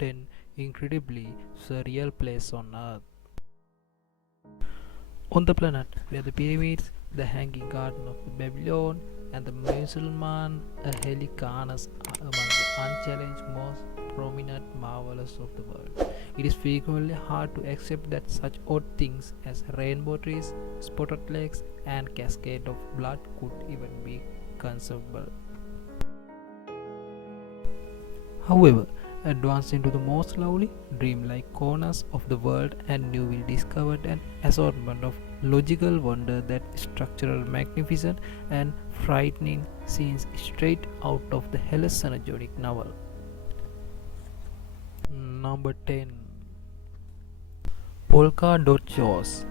10 incredibly surreal places on Earth. On the planet where the pyramids, the Hanging Garden of Babylon, and the Musulman Helicarnus are among the unchallenged most prominent marvels of the world. It is frequently hard to accept that such odd things as rainbow trees, spotted lakes, and cascade of blood could even be conceivable. However, advance into the most lovely, dreamlike corners of the world and you will discover an assortment of logical wonder that structural magnificent and frightening scenes straight out of the hallucinogenic novel. Number 10. Polka dot shores.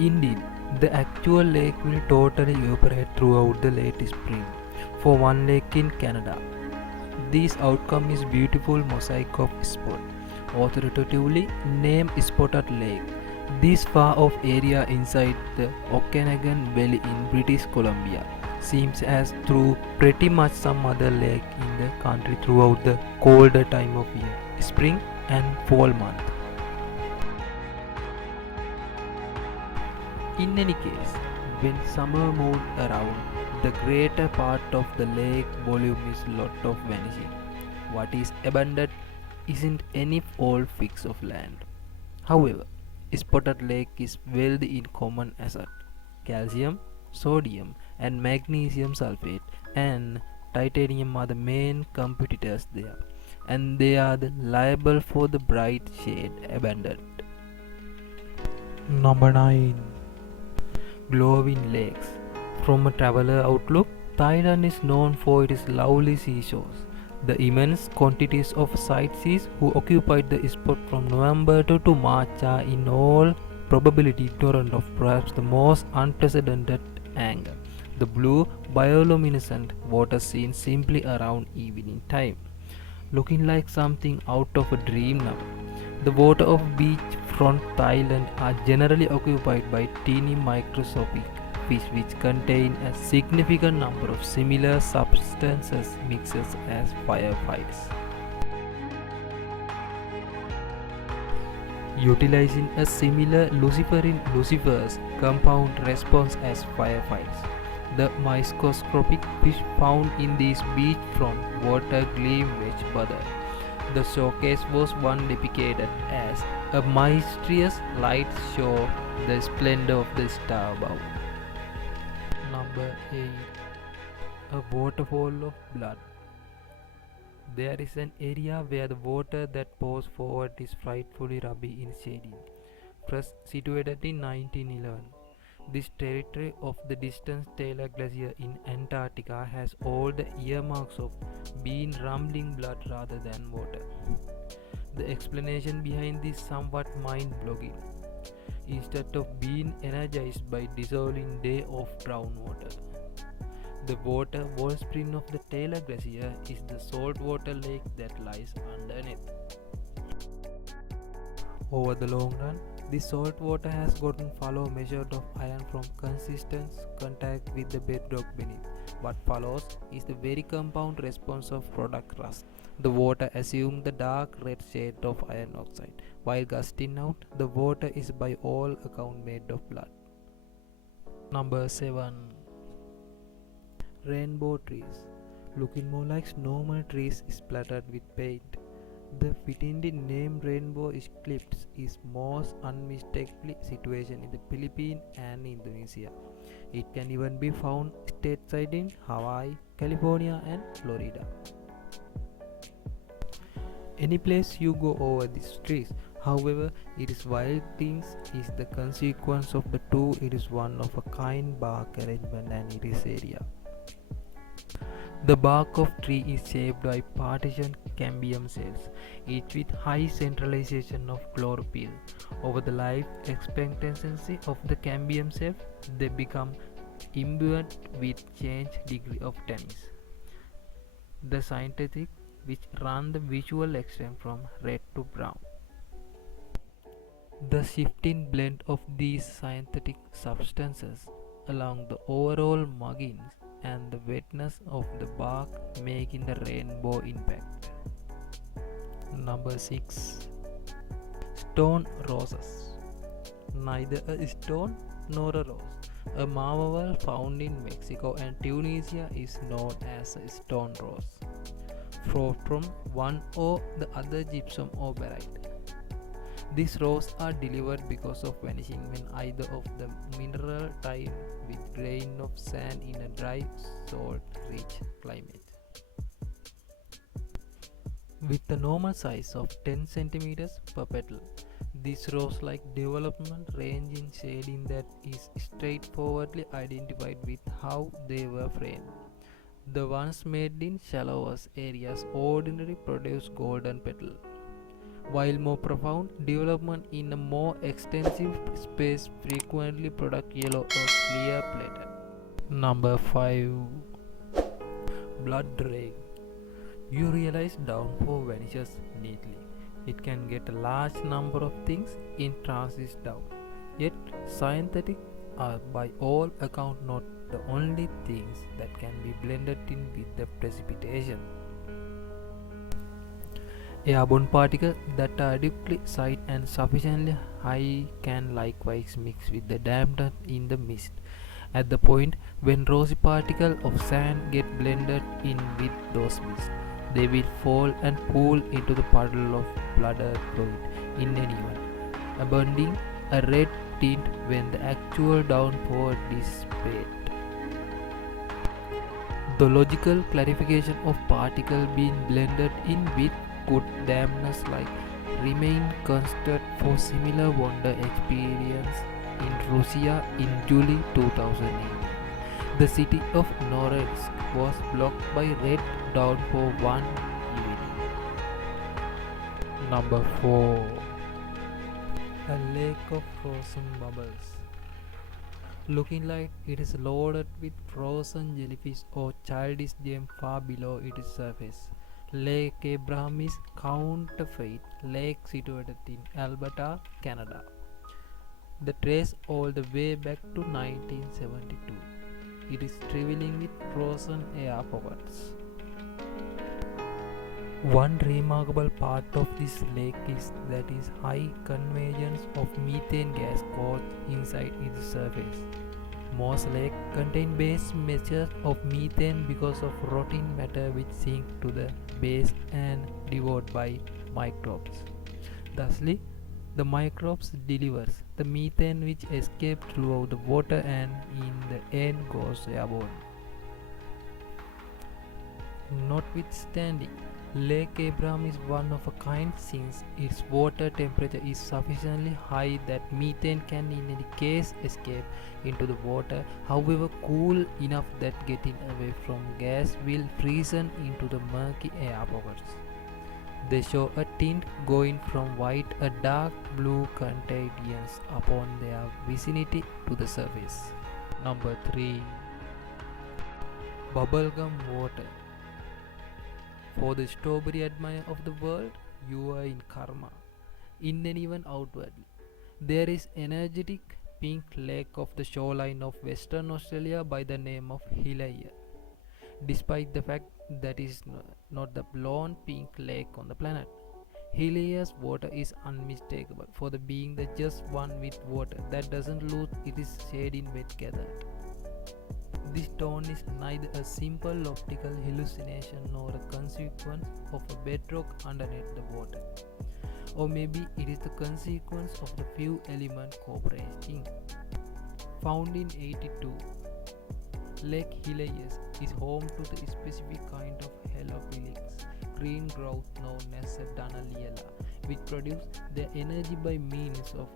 Indeed, the actual lake will totally evaporate throughout the late spring. For one lake in Canada, this outcome is beautiful mosaic of spot, authoritatively named Spotted Lake. This far-off area inside the Okanagan Valley in British Columbia seems as through pretty much some other lake in the country throughout the colder time of year, spring and fall month. In any case, when summer moved around, the greater part of the lake volume is lot of vanishing. What is abundant isn't any old fix of land. However, Spotted Lake is wealthy in common asset, calcium, sodium, and magnesium sulfate, and titanium are the main competitors there, and they are liable for the bright shade abundant. Number 9. Glowing lakes. From a traveler outlook, Tyron is known for its lovely seashores. The immense quantities of sightseers who occupied the spot from November to March are in all probability ignorant of perhaps the most unprecedented angle, the blue bioluminescent water seen simply around evening time, looking like something out of a dream now. The water of beachfront Thailand are generally occupied by teeny microscopic fish which contain a significant number of similar substances mixes as firefights. Utilizing a similar luciferous compound response as firefights, the microscopic fish found in these beachfront water gleam much better. The showcase was one depicted as a mysterious light show the splendor of the star above. Number 8. A Waterfall of Blood. There is an area where the water that pours forward is frightfully ruby in shading. First situated in 1911, this territory of the distant Taylor Glacier in Antarctica has all the earmarks of being rumbling blood rather than water. The explanation behind this somewhat mind-blogging. Instead of being energized by dissolving day of brown water, the water wellspring of the Taylor Glacier is the saltwater lake that lies underneath. Over the long run, this salt water has gotten follow measured of iron from consistent contact with the bedrock beneath. What follows is the very compound response of product rust. The water assumes the dark red shade of iron oxide. While gusting out, the water is by all accounts made of blood. Number 7. Rainbow trees. Looking more like normal trees splattered with paint. The fittingly named rainbow eclipse is most unmistakably situated in the Philippines and Indonesia. It can even be found stateside in Hawaii, California, and Florida. Any place you go over these trees, however, it is wild things is the consequence of the two. It is one of a kind bark arrangement and it is area. The bark of tree is shaped by partitioned cambium cells, each with high centralization of chlorophyll. Over the life expectancy of the cambium cells, they become imbued with changed degree of tannins. The synthetic which run the visual extreme from red to brown. The shifting blend of these synthetic substances along the overall muggins and the wetness of the bark making the rainbow impact. Number 6. Stone roses. Neither a stone nor a rose. A marvel found in Mexico and Tunisia is known as a stone rose, from one or the other gypsum or barite. These roses are delivered because of vanishing when either of the mineral tied with grain of sand in a dry, salt-rich climate. With a normal size of 10 centimeters per petal, this rose-like development range in shading that is straightforwardly identified with how they were framed. The ones made in shallower areas ordinarily produce golden petal, while more profound development in a more extensive space frequently produce yellow or clear plated. Number 5. Blood rain. You realize downpour vanishes neatly. It can get a large number of things in transit down. Yet synthetic are by all accounts not the only things that can be blended in with the precipitation. Airborne particles that are adequately sized and sufficiently high can likewise mix with the dampness in the mist. At the point when rosy particles of sand get blended in with those mists, they will fall and pool into the puddle of blood or fluid in anyone, abandoning a red tint when the actual downpour dissipates. The logical clarification of particles being blended in with good dampness like remain constant for similar wonder experience in Russia in July 2008. The city of Norilsk was blocked by red downpour one evening. Number 4. A lake of frozen bubbles. Looking like it is loaded with frozen jellyfish or childish gems far below its surface. Lake Abraham is counterfeit lake situated in Alberta, Canada. The trace all the way back to 1972. It is trivialing with frozen air pockets. One remarkable part of this lake is that its high convergence of methane gas caught inside its surface. Most lakes contain base measures of methane because of rotting matter which sink to the base and devoured by microbes. Thusly, the microbes delivers the methane which escapes throughout the water and in the end goes airborne. Notwithstanding, Lake Abraham is one of a kind since its water temperature is sufficiently high that methane can in any case escape into the water, however cool enough that getting away from gas will freeze into the murky air pockets. They show a tint going from white a dark blue contagions upon their vicinity to the surface. Number 3. Bubblegum water. For the strawberry admirer of the world, you are in karma, in and even outwardly. There is energetic pink lake of the shoreline of Western Australia by the name of Hilaire. Despite the fact that it is not the blonde pink lake on the planet, Hilaire's water is unmistakable for the being the just one with water that doesn't lose its shade in wet gathered. This tone is neither a simple optical hallucination nor a consequence of a bedrock underneath the water. Or maybe it is the consequence of the few elements cooperating. Found in 82, Lake Hilaire is home to the specific kind of halophilics green growth known as a Dunaliella, which produce their energy by means of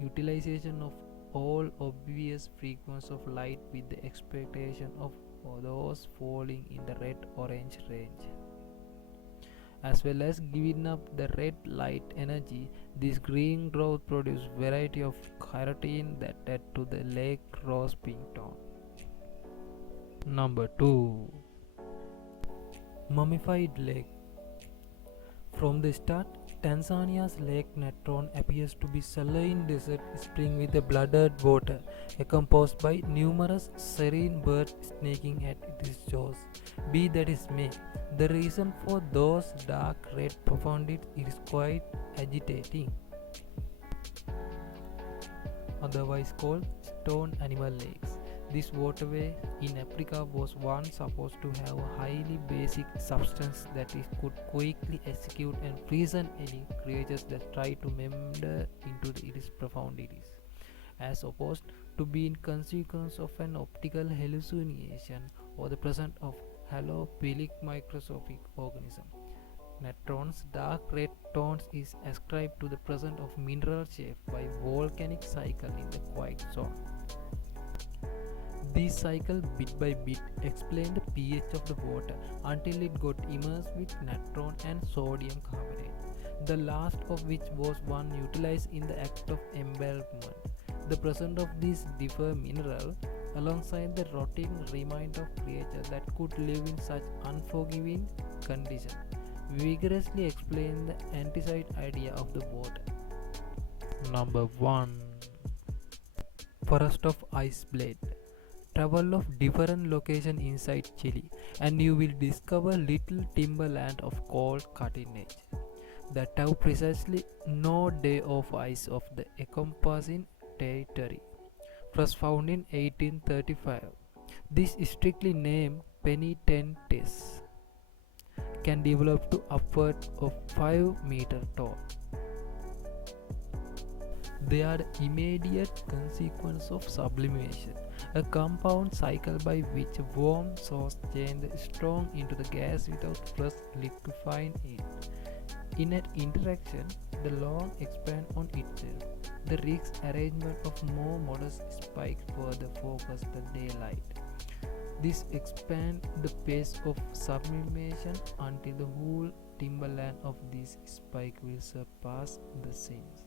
utilization of all obvious frequencies of light with the expectation of those falling in the red-orange range. As well as giving up the red light energy, this green growth produces variety of carotene that add to the lake rose pink tone. Number 2. Mummified Lake. From the start, Tanzania's Lake Natron appears to be saline desert spring with a blooded water, composed by numerous serene birds snaking at its shores. Be that as may, the reason for those dark red profundities is quite agitating. Otherwise called stone animal lakes. This waterway in Africa was once supposed to have a highly basic substance that it could quickly execute and freeze any creatures that try to meander into its profundities, as opposed to being consequence of an optical hallucination or the presence of halophilic microscopic organism. Natron's dark red tones is ascribed to the presence of mineral shape by volcanic cycle in the quiet zone. These cycles bit by bit explain the pH of the water until it got immersed with natron and sodium carbonate, the last of which was one utilized in the act of embalmment. The presence of this differ mineral, alongside the rotting remains of creatures that could live in such unforgiving conditions, vigorously explain the antecedent idea of the water. Number 1. Forest of Ice Blade. Travel of different location inside Chile and you will discover little timberland of cold cutting edge that have precisely no day of ice of the encompassing territory. First found in 1835, this strictly named penitentes can develop to upward of 5 meters tall. They are the immediate consequence of sublimation, a compound cycle by which warm sauce changes the strong into the gas without first liquefying it. In an interaction, the long expand on itself. The Riggs arrangement of more modest spikes further focus the daylight. This expands the pace of sublimation until the whole timberland of this spike will surpass the seams.